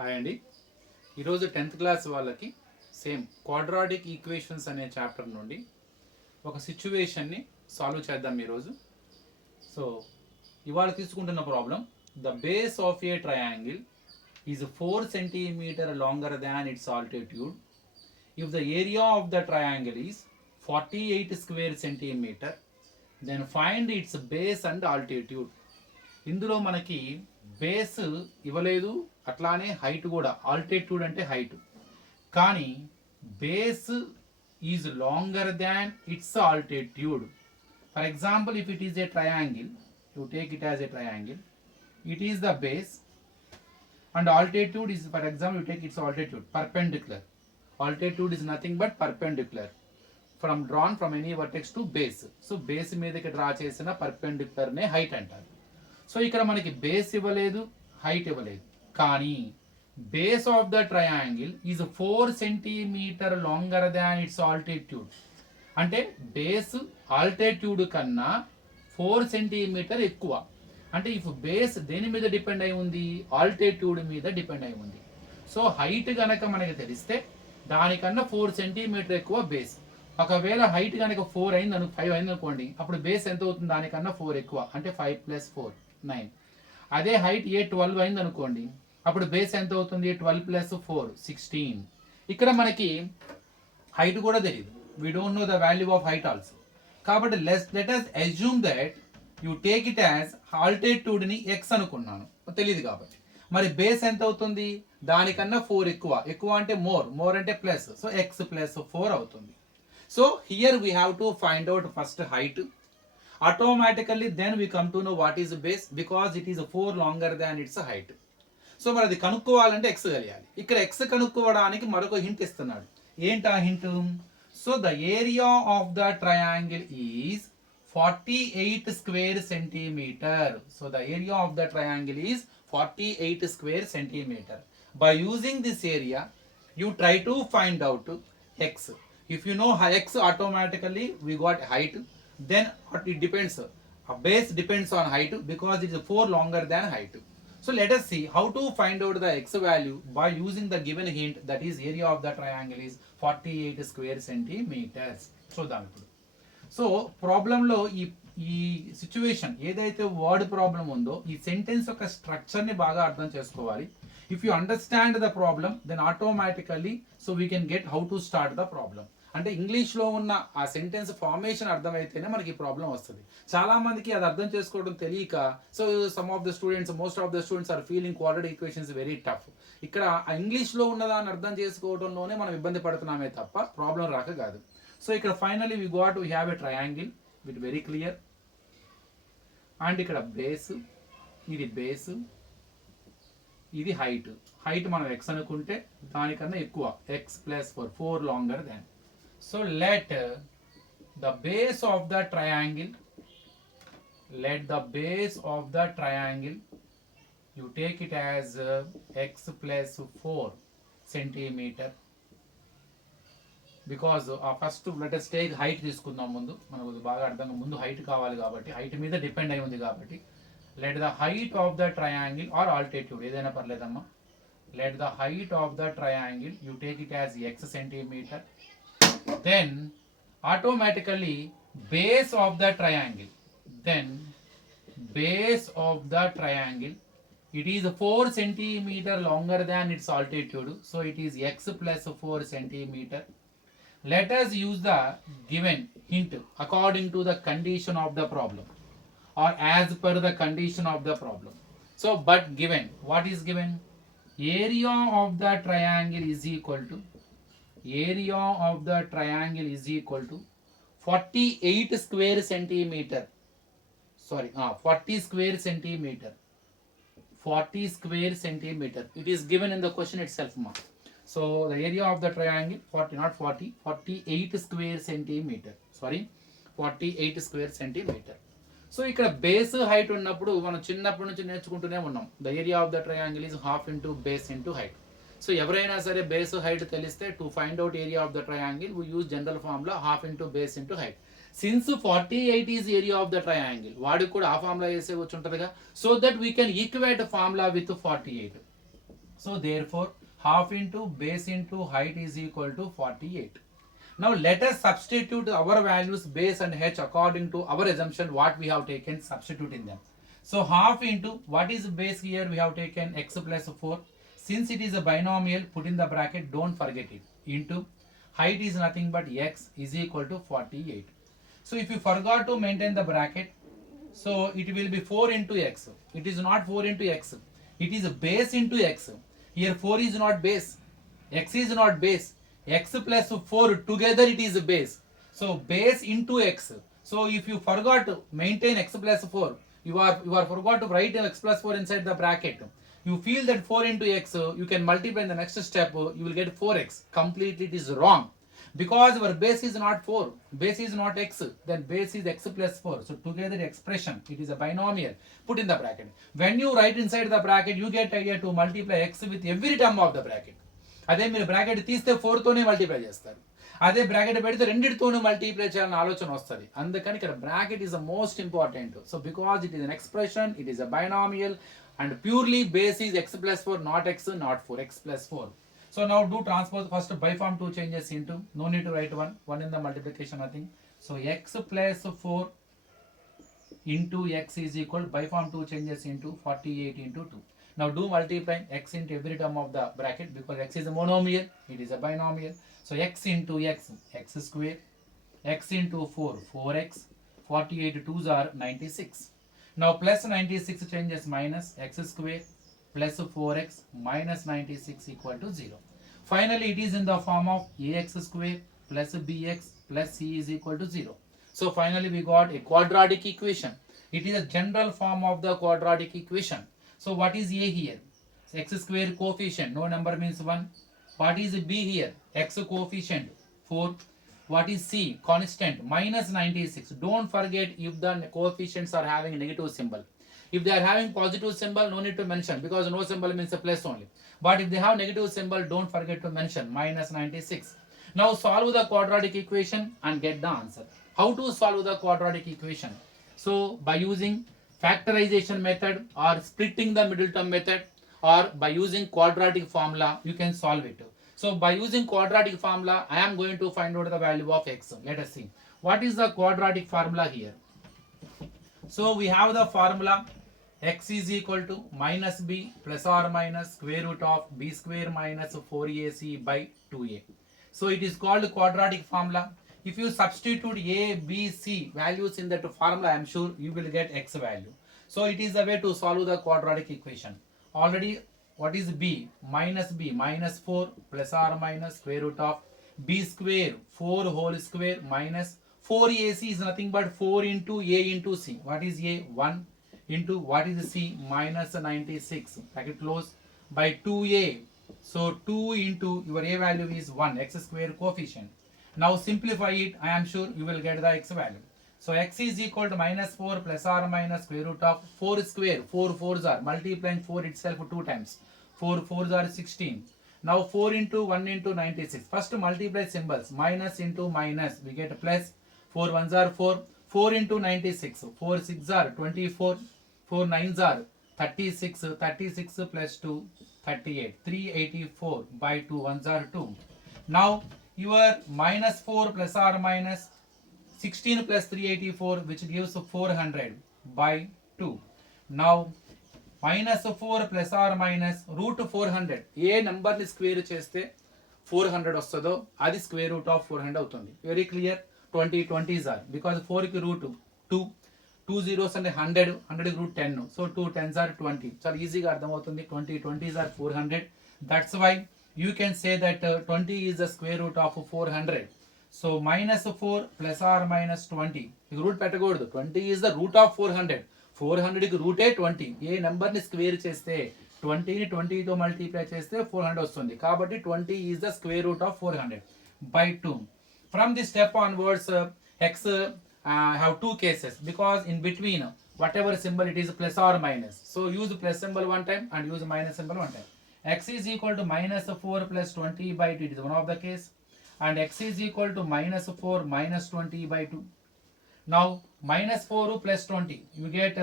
Hi అండి. ఈరోజు 10th class వాళ్ళకి సేమ్ క్వాడ్రాటిక్ ఈక్వేషన్స్ అనే చాప్టర్ నుండి ఒక సిచ్యువేషన్ని సాల్వ్ చేద్దాం ఈరోజు. సో ఇవాళ తీసుకుంటున్న problem, the base of a triangle is 4 centimeter longer than its altitude if the area of the triangle is 48 square centimeter, then find its base and altitude. ఇందులో మనకి బేస్ ఇవ్వలేదు, అట్లానే హైట్ కూడా, altitude అంటే height, కానీ base is longer than it's altitude. For example, if it is a triangle, you take it as a triangle, it is the base and altitude is, for example, you take its altitude perpendicular. Altitude is nothing but perpendicular from drawn from any vertex to base. So base మీదకి draw చేసిన perpendicular నే height అంటారు. So ఇక్కడ మనకి base ఇవ్వలేదు, height ఇవ్వలేదు, కానీ base of the triangle is 4 centimeter longer than it's altitude. అంటే బేస్ ఆల్టిట్యూడ్ కన్నా 4 centimeter ఎక్కువ. అంటే ఇఫ్ బేస్ దేని మీద డిపెండ్ అయి ఉంది? ఆల్టిట్యూడ్ మీద డిపెండ్ అయి ఉంది. సో హైట్ గనక మనకి తెలిస్తే దానికన్నా 4 centimeter ఎక్కువ బేస్. ఒకవేళ హైట్ కనుక 4 అయింది 5 అయింది అనుకోండి, అప్పుడు బేస్ ఎంత అవుతుంది? దానికన్నా 4 ఎక్కువ, అంటే 5 + 4 9. అదే హైట్ 12 అయింది అనుకోండి, అప్పుడు బేస్ ఎంత అవుతుంది? 12 + 4 16. ఇక్కడ మనకి హైట్ కూడా తెలియదు, we don't know the value of height also. కాబట్టి let us assume that you take it as altitude ని x అనుకున్నాను, తెలియదు కాబట్టి. మరి బేస్ ఎంత అవుతుంది? దానికన్నా 4 ఎక్కువ. ఎక్కువ అంటే మోర్ అంటే ప్లస్, సో x + 4 అవుతుంది. So here we have to find out first height. Automatically then we come to know what is base, because it is 4 longer than its height. So మరి అది కనుక్కోవాలంటే x కలియాలి. ఇక్కడ x కనుక్కోవడానికి మరొక hint ఇస్తున్నాడు. ఏంటి ఆ hint? So the area of the triangle is 48 square centimeter. So the area of the triangle is 48 square centimeter. By using this area, you try to find out x. If you know x, automatically we got height. Then it depends. A base depends on height because it is 4 longer than height. So let us see how to find out the x value by using the given hint, that is area of the triangle is 48 square centimeters. చూద్దాం ఇప్పుడు. So ప్రాబ్లంలో ఈ situation ఏదైతే word problem ఉందో, ఈ sentence యొక్క స్ట్రక్చర్ని బాగా అర్థం చేసుకోవాలి. If you understand the problem, then automatically so we can get how to start the problem. అంటే ఇంగ్లీష్లో ఉన్న ఆ సెంటెన్స్ ఫార్మేషన్ అర్థమైతేనే మనకి ఈ ప్రాబ్లం వస్తుంది. చాలా మందికి అది అర్థం చేసుకోవడం తెలియక, so some of the students, most of the students are feeling quadratic equations very tough. ఇక్కడ ఇంగ్లీష్లో ఉన్నదాన్ని అర్థం చేసుకోవడంలోనే మనం ఇబ్బంది పడుతున్నామే తప్ప ప్రాబ్లం రాక కాదు. సో ఇక్కడ finally we have a triangle with very clear, and ఇక్కడ బేస్, ఇది బేస్, ఇది హైట్. హైట్ మనం x అనుకుంటే దానికన్నా ఎక్కువ, x + 4 longer than. So let the base of the triangle, you take it as x + 4 centimeter. Because first latest take height తీసుకుందాం. ముందు మనకు బాగా అర్థంగా, ముందు హైట్ కావాలి కాబట్టి, హైట్ మీద డిపెండ్ అయి ఉంది కాబట్టి, let the height of the triangle or altitude ఏదైనా పర్లేదమ్మా. Let the height of the triangle, you take it as x centimeter. Then automatically base of the triangle, it is 4 centimeter longer than its altitude, so it is x + 4 centimeter. Let us use the given hint according to the condition of the problem, or as per the condition of the problem. So but given, what is given? Area of the triangle is equal to 48 square centimeter. 40 square centimeter. 40 square centimeter. It is given in the question itself, ma. So the area of the triangle 48 square centimeter. 48 square centimeter. So ఇక్కడ base height ఉన్నప్పుడు మనం చిన్నప్పటి నుంచి నేర్చుకుంటూనే ఉన్నాం. The area of the triangle is ½ into base into height. So ఎవరైనా సరే base height తెలిస్తే, to find out area of the triangle we use general formula ½ into base into height. Since 48 is area of the triangle, వాడికి కూడా ఆ formula వేసే వచ్చి ఉంటుందిగా. So that we can equate formula with 48. So therefore half into base into height is equal to 48. Now let us substitute our values base and h according to our assumption what we have taken, substitute in them. So half into what is base here, we have taken x plus 4. Since it is a binomial, put in the bracket, don't forget it, into height is nothing but x is equal to 48. So if you forgot to maintain the bracket, so it will be 4 into x. It is not 4 into x. It is base into x. Here 4 is not base. X is not base. X plus 4 together it is base. So base into x. So if you forgot to maintain x plus 4, you are forgot to write x plus 4 inside the bracket. You feel that 4 into x, you can multiply in the next step, you will get 4x. Completely it is wrong. Because our base is not 4, base is not x, then base is x plus 4. So together expression, it is a binomial. Put in the bracket. When you write inside the bracket, you get idea to multiply x with every term of the bracket. అదే మీరు bracket తీస్తే 4తోనే multiply చేస్తారు. అదే bracket పెడితే రెండిటితోనూ multiply చేయాలని ఆలోచన వస్తుంది. అందుకని ఇక్కడ bracket is the most important. So because it is an expression, it is a binomial and purely base is x plus 4, not x, not 4, x plus 4. So now do transpose. First by form 2 changes into, no need to write 1 in the multiplication, nothing. So x plus 4 into x is equal, by form 2 changes into 48 into 2. Now do multiply x into every term of the bracket, because x is a monomial, it is a binomial. So x into x, x square, x into 4, 4x, 48 2s are 96. Now plus 96 changes minus x square plus 4x minus 96 equal to 0. Finally it is in the form of ax square plus bx plus c is equal to 0. So finally we got a quadratic equation. It is a general form of the quadratic equation. So what is a here? X square coefficient, no number means 1. What is b here? X coefficient 4. What is c? Constant minus 96. Don't forget if the coefficients are having a negative symbol. If they are having positive symbol, no need to mention, because no symbol means a plus only. But if they have negative symbol, don't forget to mention minus 96. Now solve the quadratic equation and get the answer. How to solve the quadratic equation? So by using factorization method or splitting the middle term method, or by using quadratic formula, you can solve it. So by using quadratic formula, I am going to find out the value of x. Let us see. What is the quadratic formula here? So we have the formula x is equal to minus b plus or minus square root of b square minus 4ac by 2a. So it is called quadratic formula. If you substitute a, b, c values in that formula, I am sure you will get x value. So it is a way to solve the quadratic equation. Already what is b? Minus 4 plus or minus square root of b square 4 whole square minus 4ac is nothing but 4 into a into c. What is a? 1 into what is c? Minus 96. Bracket close by 2a. So 2 into your a value is 1, x square coefficient. Now simplify it, I am sure you will get the x value. So x is equal to minus 4 plus or minus square root of 4 square. 4 4s are multiplying 4 itself 2 times. 4 4s are 16. Now 4 into 1 into 96. First multiply symbols. Minus into minus. We get plus. 4 1s are 4. 4 into 96. 4 6s are 24. 4 9s are 36. 36 plus 2, 38. 384 by 2 1s are 2. Now your minus 4 plus or minus 16 plus 384, which gives 400 by 2. Now minus 4 plus or minus root 400. ఏ నెంబర్ని square చేస్తే 400 వస్తుందో అది square root of 400 అవుతుంది. Very clear. 20 20s are, because 4కి route 2, 2 zeros అంటే 100, 100కి route 10. So 2 10s are 20. చాలా ఈజీగా అర్థమవుతుంది. 20 20s are 400. That's why you can say that 20 is the square root of 400. So minus 4 plus or minus 20. ఇక route పెట్టకూడదు. 20 is the root of 400. 400కి రూటే 20. ఏ నెంబర్ని square చేస్తే 20ని 20తో మల్టిప్లై చేస్తే 400 వస్తుంది. కాబట్టి 20 is the square root of 400 by 2. From this step onwards, x have two cases, because in between whatever symbol it is plus or minus. So use plus symbol one time and use minus symbol one time. X is equal to minus 4 plus 20 by 2. It is one of the case. And x is equal to minus 4 minus 20 by 2. Now minus 4 plus 20. You get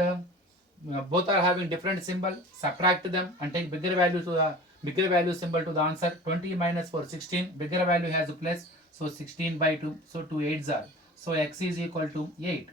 both are having different symbol. Subtract them and take bigger value to the bigger value symbol to the answer. 20 minus 4, 16. Bigger value has a plus, so 16 by 2. So 2 8s are. So x is equal to 8.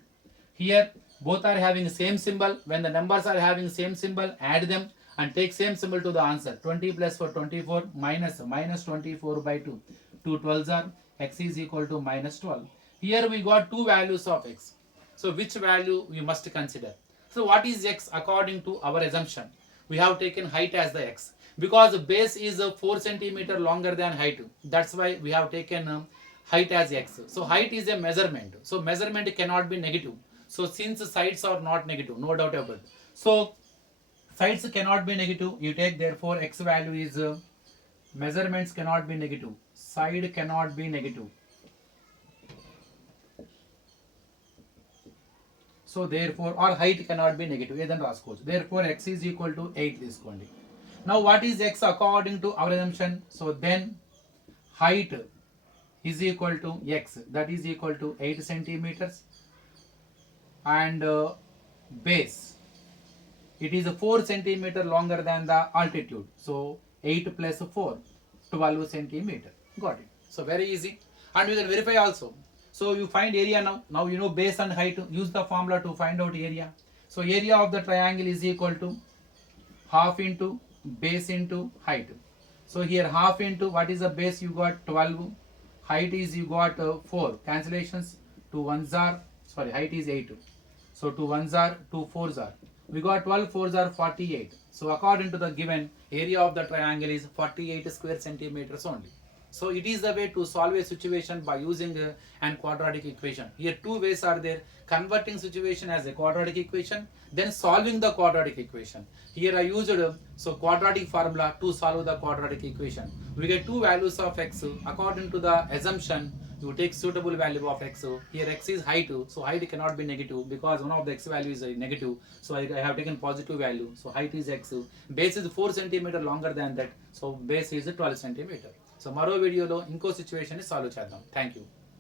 Here both are having same symbol. When the numbers are having same symbol, add them and take same symbol to the answer. 20 plus 4, 24 minus 24 by 2. 2 12s are. X is equal to minus 12. Here we got two values of x. So which value we must consider? So what is x according to our assumption? We have taken height as the x because base is 4 centimeter longer than height. That's why we have taken height as x. So height is a measurement. So measurement cannot be negative. So since sides are not negative, no doubt about it. So sides cannot be negative. You take therefore x value is measurements cannot be negative. Side cannot be negative. So therefore, or height cannot be negative. Therefore, x is equal to 8 తీసుకోండి. Now what is x according to our assumption? So then height is equal to x, that is equal to 8 centimeters, and base, it is 4 centimeter longer than the altitude. So 8 plus 4, 12 centimeter. Got it. So very easy. And we can verify also. So you find area now. Now you know base and height. Use the formula to find out area. So area of the triangle is equal to half into base into height. So here half into what is the base? You got 12. Height is you got 4. Cancellations. 2 1s are. Sorry, height is 8. So 2 1s are, 2 4s are. We got 12 4s are 48. So according to the given, area of the triangle is 48 square centimeters only. So it is the way to solve a situation by using an quadratic equation. Here two ways are there: converting situation as a quadratic equation, then solving the quadratic equation. Here I used so quadratic formula to solve the quadratic equation. We get two values of x according to the assumption. You take suitable value of x. Here x is height, so height cannot be negative because one of the x value is negative. So I have taken positive value. So height is x. Base is 4 centimeter longer than that. So base is 12 centimeter. So మరో వీడియోలో ఇంకో situation ని solve చేద్దాం. Thank you.